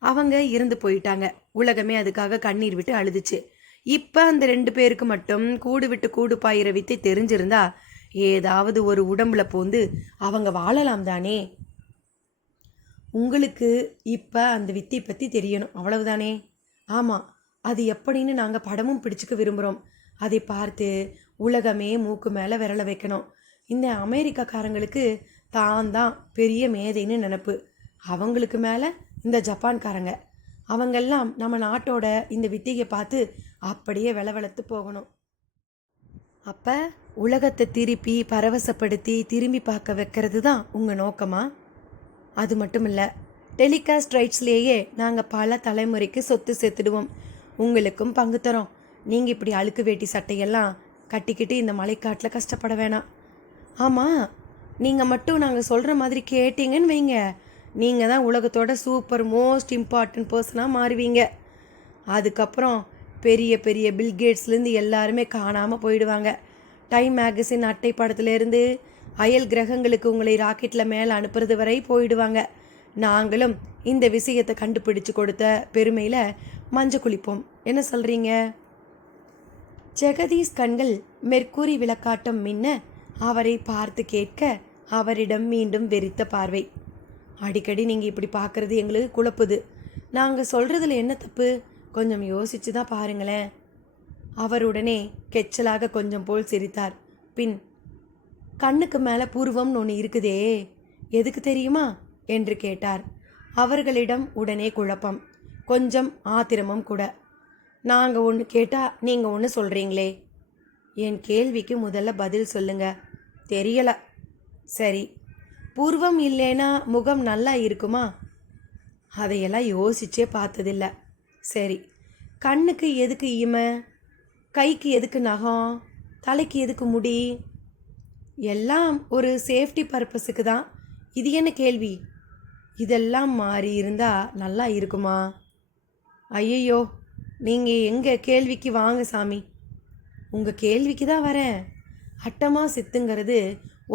அவங்க இறந்து போயிட்டாங்க. உலகமே அதுக்காக கண்ணீர் விட்டு அழுதுச்சு. இப்போ அந்த 2 பேருக்கு மட்டும் கூடு விட்டு கூடு பாயிற வித்தை தெரிஞ்சிருந்தா ஏதாவது ஒரு உடம்புல பூந்து அவங்க வாழலாம் தானே. உங்களுக்கு இப்போ அந்த வித்தை பற்றி தெரியணும், அவ்வளவுதானே? ஆமாம், அது எப்படின்னு நாங்கள் படமும் பிடிச்சிக்க விரும்புகிறோம். அதை பார்த்து உலகமே மூக்கு மேலே விரல வைக்கணும். இந்த அமெரிக்காக்காரங்களுக்கு தான் பெரிய மேதைன்னு நினப்பு. அவங்களுக்கு மேலே இந்த ஜப்பான்காரங்க. அவங்கெல்லாம் நம்ம நாட்டோட இந்த வித்தையை பார்த்து அப்படியே விளவெளத்து போகணும். அப்போ உலகத்தை திருப்பி பரவசப்படுத்தி திரும்பி பார்க்க வைக்கிறது தான் உங்கள் நோக்கமா? அது மட்டும் இல்லை, டெலிகாஸ்ட் ரைட்ஸ்லேயே நாங்கள் பல தலைமுறைக்கு சொத்து சேர்த்துடுவோம். உங்களுக்கும் பங்கு தரோம். நீங்கள் இப்படி அழுக்கு வேட்டி சட்டையெல்லாம் கட்டிக்கிட்டு இந்த மலைக்காட்டில் கஷ்டப்பட வேணாம். ஆமாம், நீங்கள் மட்டும் நாங்கள் சொல்கிற மாதிரி கேட்டீங்கன்னு வைங்க, நீங்கள் தான் உலகத்தோட சூப்பர் மோஸ்ட் இம்பார்ட்டன்ட் பர்சனாக மாறுவீங்க. அதுக்கப்புறம் பெரிய பெரிய பில்கேட்ஸ்லேருந்து எல்லாருமே காணாமல் போயிடுவாங்க. டைம் மேகசின் அட்டை படத்துலேருந்து அயல் கிரகங்களுக்கு உங்களை ராக்கெட்டில் மேலே அனுப்புறது வரை போயிடுவாங்க. நாங்களும் இந்த விஷயத்தை கண்டுபிடிச்சு கொடுத்த பெருமையில் மஞ்சள் குளிப்போம். என்ன சொல்கிறீங்க? ஜெகதீஷ் கண்கள் மெர்க்குரி விளக்காட்டம் மின்ன அவரை பார்த்து கேட்க அவரிடம் மீண்டும் வெறித்த பார்வை. அடிக்கடி நீங்கள் இப்படி பார்க்குறது எங்களுக்கு குழப்புது. நாங்கள் சொல்கிறதுல என்ன தப்பு? கொஞ்சம் யோசிச்சு தான் பாருங்களேன். அவருடனே கெச்சலாக கொஞ்சம் போல் சிரித்தார். பின், கண்ணுக்கு மேலே பூர்வம்னு ஒன்று இருக்குதே, எதுக்கு தெரியுமா என்று கேட்டார். அவர்களிடம் உடனே குழப்பம், கொஞ்சம் ஆத்திரமும் கூட. நாங்கள் ஒன்று கேட்டால் நீங்கள் ஒன்று சொல்கிறீங்களே. என் கேள்விக்கு முதல்ல பதில் சொல்லுங்க. தெரியல. சரி, பூர்வம் இல்லைன்னா முகம் நல்லா இருக்குமா? அதையெல்லாம் யோசிச்சே பார்த்ததில்ல. சரி, கண்ணுக்கு எதுக்கு இமை, கைக்கு எதுக்கு நகம், தலைக்கு எதுக்கு முடி? எல்லாம் ஒரு சேஃப்டி பர்பஸுக்கு தான். இது என்ன கேள்வி? இதெல்லாம் மாறி இருந்தால் நல்லா இருக்குமா? ஐயையோ, நீங்கள் எங்கள் கேள்விக்கு வாங்க சாமி. உங்கள் கேள்விக்கு தான் வரேன். அட்டமா சித்துங்கிறது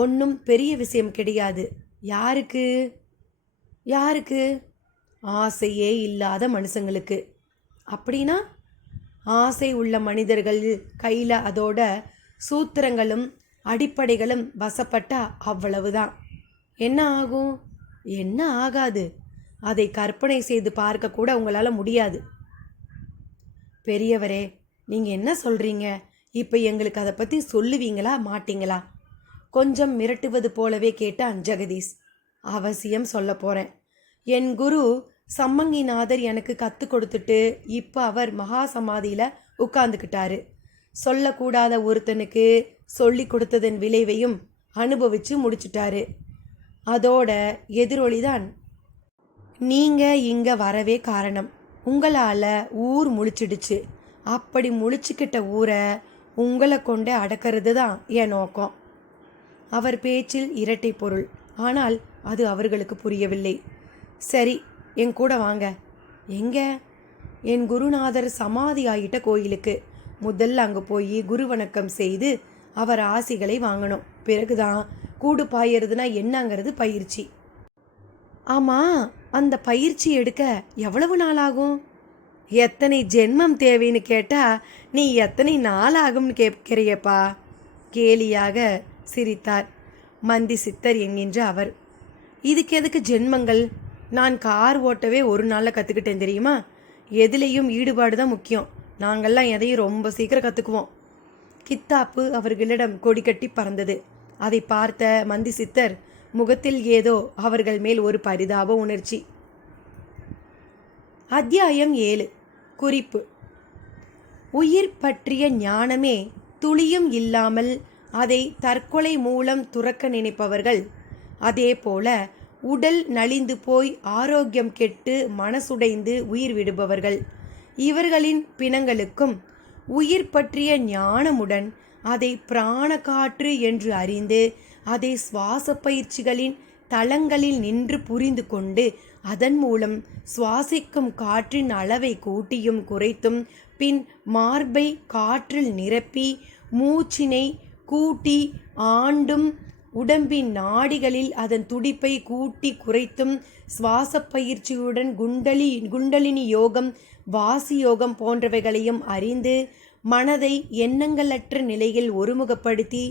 ஒன்றும் பெரிய விஷயம் கிடையாது. யாருக்கு? யாருக்கு? ஆசையே இல்லாத மனுஷங்களுக்கு. அப்படின்னா ஆசை உள்ள மனிதர்கள் கையில் அதோட சூத்திரங்களும் அடிப்படைகளும் வசப்பட்டா அவ்வளவுதான். என்ன ஆகும்? என்ன ஆகாது? அதை கற்பனை செய்து பார்க்க கூட உங்களால் முடியாது. பெரியவரே, நீங்கள் என்ன சொல்கிறீங்க? இப்போ எங்களுக்கு அதை பற்றி சொல்லுவீங்களா மாட்டீங்களா? கொஞ்சம் மிரட்டுவது போலவே கேட்டான் ஜெகதீஷ். அவசியம் சொல்ல போகிறேன். என் குரு சம்மங்கிநாதர் எனக்கு கற்றுக் கொடுத்துட்டு இப்போ அவர் மகா சமாதியில் உட்கார்ந்துக்கிட்டாரு. சொல்லக்கூடாத ஒருத்தனுக்கு சொல்லி கொடுத்ததன் விளைவையும் அனுபவித்து முடிச்சிட்டாரு. அதோட எதிரொலிதான் நீங்கள் இங்கே வரவே காரணம். உங்களால் ஊர் முழிச்சிடுச்சு. அப்படி முழிச்சுக்கிட்ட ஊரை உங்களை கொண்டு அடக்கிறது தான் என் நோக்கம். அவர் பேச்சில் இரட்டை பொருள். ஆனால் அது அவர்களுக்கு புரியவில்லை. சரி, என் கூட வாங்க. எங்கே? என் குருநாதர் சமாதி ஆகிட்ட கோயிலுக்கு. முதல்ல அங்கே போய் குரு வணக்கம் செய்து அவர் ஆசிகளை வாங்கணும். பிறகுதான் கூடு பாயறதுனா என்னங்கிறது பயிற்சி. ஆமா, அந்த பயிற்சி எடுக்க எவ்வளவு நாள் ஆகும்? எத்தனை ஜென்மம் தேவைன்னு கேட்டா நீ எத்தனை நாள் ஆகும்னு கேட்கிறியப்பா. கேலியாக சிரித்தார் மந்தி சித்தர் என்கின்ற அவர். இதுக்கு எதுக்கு ஜென்மங்கள்? நான் கார் ஓட்டவே ஒரு நாளில் கற்றுக்கிட்டேன் தெரியுமா? எதுலேயும் ஈடுபாடு தான் முக்கியம். நாங்கள்லாம் எதையும் ரொம்ப சீக்கிரம் கற்றுக்குவோம். கித்தாப்பு அவர்களிடம் கொடி கட்டி பறந்தது. அதை பார்த்த மந்தி சித்தர் முகத்தில் ஏதோ அவர்கள் மேல் ஒரு பரிதாப உணர்ச்சி. அத்தியாயம் 7. குறிப்பு: உயிர் பற்றிய ஞானமே துளியும் இல்லாமல் அதை தற்கொலை மூலம் துறக்க நினைப்பவர்கள், அதேபோல உடல் நலிந்து போய் ஆரோக்கியம் கெட்டு மனசுடைந்து உயிர் விடுபவர்கள், இவர்களின் பிணங்களுக்கும் உயிர் பற்றிய ஞானமுடன் அதை பிராண காற்று என்று அறிந்து அதை சுவாச பயிற்சிகளின் தளங்களில் நின்று புரிந்து கொண்டு அதன் மூலம் சுவாசிக்கும் காற்றின் அளவை கூட்டியும் குறைத்தும் பின் மார்பை காற்றில் நிரப்பி மூச்சினை கூட்டி ஆண்டும் உடம்பின் நாடிகளில் அதன் துடிப்பை கூட்டி குறைத்தும் சுவாச பயிற்சியுடன் குண்டலினி யோகம், வாசி யோகம் போன்றவைகளையும் அறிந்து மனதை எண்ணங்களற்ற நிலையில் ஒருமுகப்படுத்தி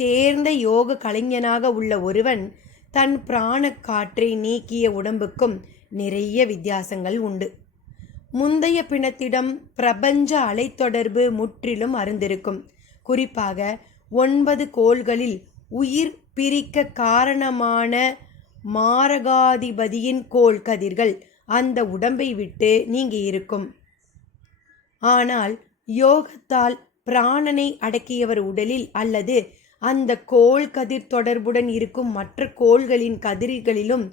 தேர்ந்த யோக கலைஞனாக உள்ள ஒருவன் தன் பிராண காற்றை நீக்கிய உடம்புக்கும் நிறைய வித்தியாசங்கள் உண்டு. முந்தைய பிணத்திடம் பிரபஞ்ச அலைத்தொடர்பு முற்றிலும் அருந்திருக்கும். குறிப்பாக 9 கோள்களில் உயிர் பிரிக்க காரணமான மாரகாதிபதியின் கோள் கதிர்கள் அந்த உடம்பை விட்டு நீங்கி இருக்கும். ஆனால் யோகத்தால் பிராணனை அடக்கியவர் உடலில் அல்லது அந்த கோள் கதிர் தொடர்புடன் இருக்கும் மற்ற கோள்களின் கதிர்களிலும்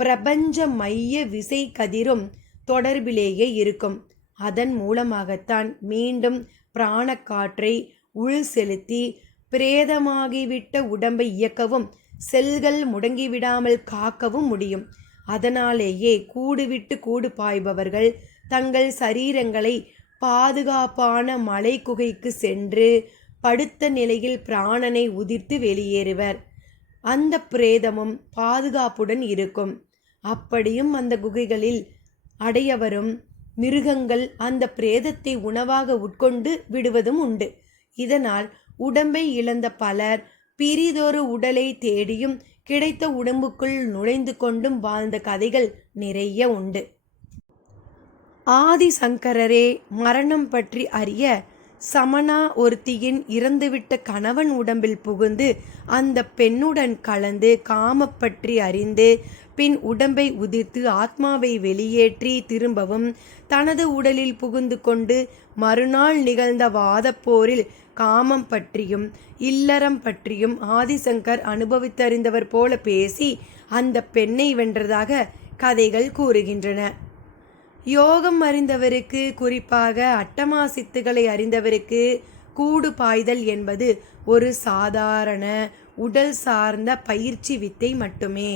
பிரபஞ்ச மைய விசை கதிரும் தொடர்பிலேயே இருக்கும். அதன் மூலமாகத்தான் மீண்டும் பிராணக்காற்றை உள் செலுத்தி பிரேதமாகிவிட்ட உடம்பை இயக்கவும் செல்கள் முடங்கிவிடாமல் காக்கவும் முடியும். அதனாலேயே கூடு விட்டு கூடு பாய்பவர்கள் தங்கள் சரீரங்களை பாதுகாப்பான மலை குகைக்கு சென்று படுத்த நிலையில் பிராணனை உதிர்த்து வெளியேறுவர். அந்த பிரேதமும் பாதுகாப்புடன் இருக்கும். அப்படியும் அந்த குகைகளில் அடையவரும் மிருகங்கள் அந்த பிரேதத்தை உணவாக உட்கொண்டு விடுவதும் உண்டு. இதனால் உடம்பை இழந்த பலர் பிரிதொரு உடலை தேடியும் கிடைத்த உடம்புக்குள் நுழைந்து கொண்டும் வாழ்ந்த கதைகள் நிறைய உண்டு. ஆதிசங்கரரே மரணம் பற்றி அறிய சமணா ஒருத்தியின் இறந்துவிட்ட கணவன் உடம்பில் புகுந்து அந்த பெண்ணுடன் கலந்து காமப்பற்றி அறிந்து பின் உடம்பை உதிர்த்து ஆத்மாவை வெளியேற்றி திரும்பவும் தனது உடலில் புகுந்து கொண்டு மறுநாள் நிகழ்ந்த வாதப்போரில் காமம் பற்றியும் இல்லறம் பற்றியும் ஆதிசங்கர் அனுபவித்தறிந்தவர் போல பேசி அந்த பெண்ணை வென்றதாக கதைகள் கூறுகின்றன. யோகம் அறிந்தவருக்கு, குறிப்பாக அட்டமா சித்துகளை அறிந்தவருக்கு கூடு பாய்தல் என்பது ஒரு சாதாரண உடல் சார்ந்த பயிற்சி வித்தை மட்டுமே.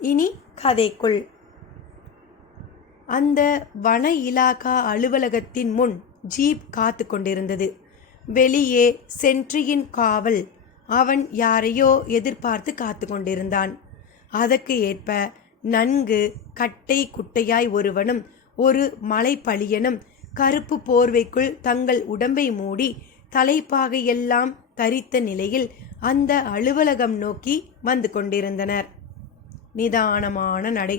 இனி கதைக்குள். அந்த வன இலாகா அலுவலகத்தின் முன் ஜீப் காத்து கொண்டிருந்தது. வெளியே சென்ட்ரியின் காவல். அவன் யாரையோ எதிர்பார்த்து காத்து கொண்டிருந்தான். அதற்கு ஏற்ப நன்கு கட்டை குட்டையாய் ஒருவனும் ஒரு மலைப்பளியனும் கருப்பு போர்வைக்குள் தங்கள் உடம்பை மூடி தலைப்பாகையெல்லாம் தரித்த நிலையில் அந்த அலுவலகம் நோக்கி வந்து கொண்டிருந்தனர். நிதானமான நடை,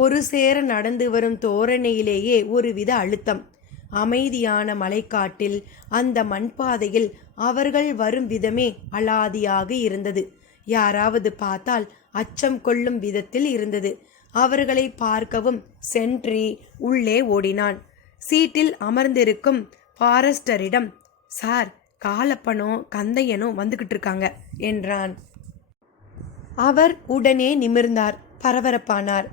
ஒரு சேர நடந்து வரும் தோரணையிலேயே ஒருவித அழுத்தம். அமைதியான மலைக்காட்டில் அந்த மண்பாதையில் அவர்கள் வரும் விதமே அலாதியாக இருந்தது. யாராவது பார்த்தால் அச்சம் கொள்ளும் விதத்தில் இருந்தது. அவர்களை பார்க்கவும் சென்ட்ரி உள்ளே ஓடினான். சீட்டில் அமர்ந்திருக்கும் ஃபாரஸ்டரிடம், சார், காலப்பனோ கந்தையனோ வந்துகிட்டு இருக்காங்க என்றான். அவர் உடனே நிமிர்ந்தார், பரபரப்பானார்.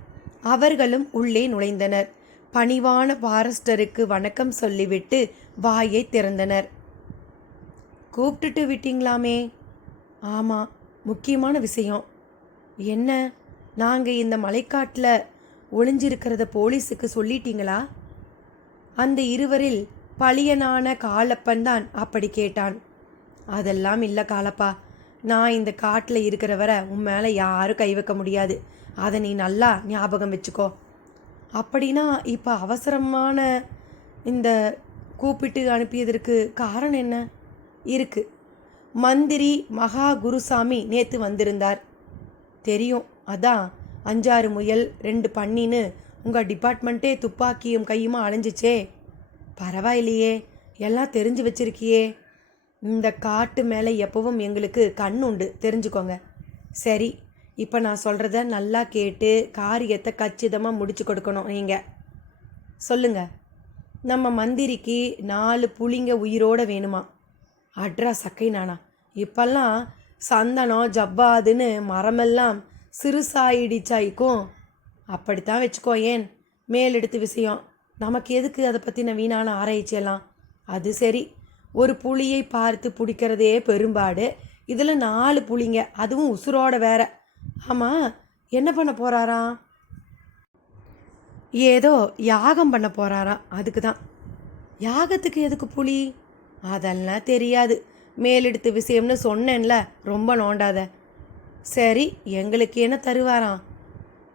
அவர்களும் உள்ளே நுழைந்தனர். பணிவான ஃபாரஸ்டருக்கு வணக்கம் சொல்லிவிட்டு வாயை திறந்தனர். கூப்பிட்டுட்டு விட்டீங்களாமே? ஆமாம், முக்கியமான விஷயம். என்ன, நாங்கள் இந்த மலைக்காட்டில் ஒளிஞ்சிருக்கிறத போலீஸுக்கு சொல்லிட்டீங்களா? அந்த இருவரில் பழியனான காலப்பன் தான் அப்படி கேட்டான். அதெல்லாம் இல்லை காலப்பா, நான் இந்த காட்டில் இருக்கிற வரை உன் மேலே யாரும் கை வைக்க முடியாது. அதை நீ நல்லா ஞாபகம் வச்சுக்கோ. அப்படின்னா இப்போ அவசரமான இந்த கூப்பிட்டு அனுப்பியதற்கு காரணம் என்ன? இருக்கு. மந்திரி மகா குருசாமி நேற்று வந்திருந்தார். தெரியும், அதான் 5-6 முயல் 2 பன்னின்னு உங்கள் டிபார்ட்மெண்ட்டே துப்பாக்கியும் கையுமா அலைஞ்சிச்சே. பரவாயில்லையே, எல்லாம் தெரிஞ்சு வச்சிருக்கியே. இந்த காட்டு மேலே எப்பவும் எங்களுக்கு கண் உண்டு, தெரிஞ்சுக்கோங்க. சரி, இப்போ நான் சொல்கிறத நல்லா கேட்டு காரியத்தை கச்சிதமாக முடிச்சு கொடுக்கணும். நீங்கள் சொல்லுங்க. நம்ம மந்திரிக்கு 4 புலிங்க உயிரோடு வேணுமா? அட்ரா சக்கை நானா, இப்பெல்லாம் சந்தனம் ஜப்பாதுன்னு மரமெல்லாம் சிறுசாயிடிச்சாய்க்கும். அப்படித்தான் வச்சுக்கோ. ஏன் மேலெடுத்து விஷயம், நமக்கு எதுக்கு அதை பற்றின வீணான ஆராய்ச்சியெல்லாம்? அது சரி, ஒரு புலியை பார்த்து பிடிக்கிறதே பெரும்பாடு, இதில் 4 புலிங்க, அதுவும் உசுரோட வேற. ஆமாம், என்ன பண்ண போகிறாராம்? ஏதோ யாகம் பண்ண போகிறாராம். அதுக்கு தான். யாகத்துக்கு எதுக்கு புலி? அதெல்லாம் தெரியாது. மேலெடுத்து விஷயம்னு சொன்னேன்ல, ரொம்ப நோண்டாத. சரி, எங்களுக்கு என்ன தருவாராம்?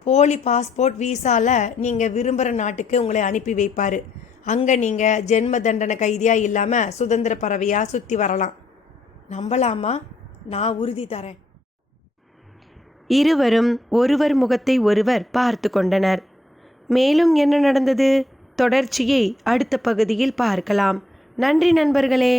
போலி பாஸ்போர்ட் வீசாவில் நீங்கள் விரும்புகிற நாட்டுக்கு உங்களை அனுப்பி வைப்பார். அங்கே நீங்கள் ஜென்ம தண்டனை கைதியாக இல்லாமல் சுதந்திர பறவையாக சுற்றி வரலாம். நம்பலாமா? நான் உறுதி தரேன். இருவரும் ஒருவர் முகத்தை ஒருவர் பார்த்து கொண்டனர். மேலும் என்ன நடந்தது? தொடர்ச்சியை அடுத்த பகுதியில் பார்க்கலாம். நன்றி நண்பர்களே.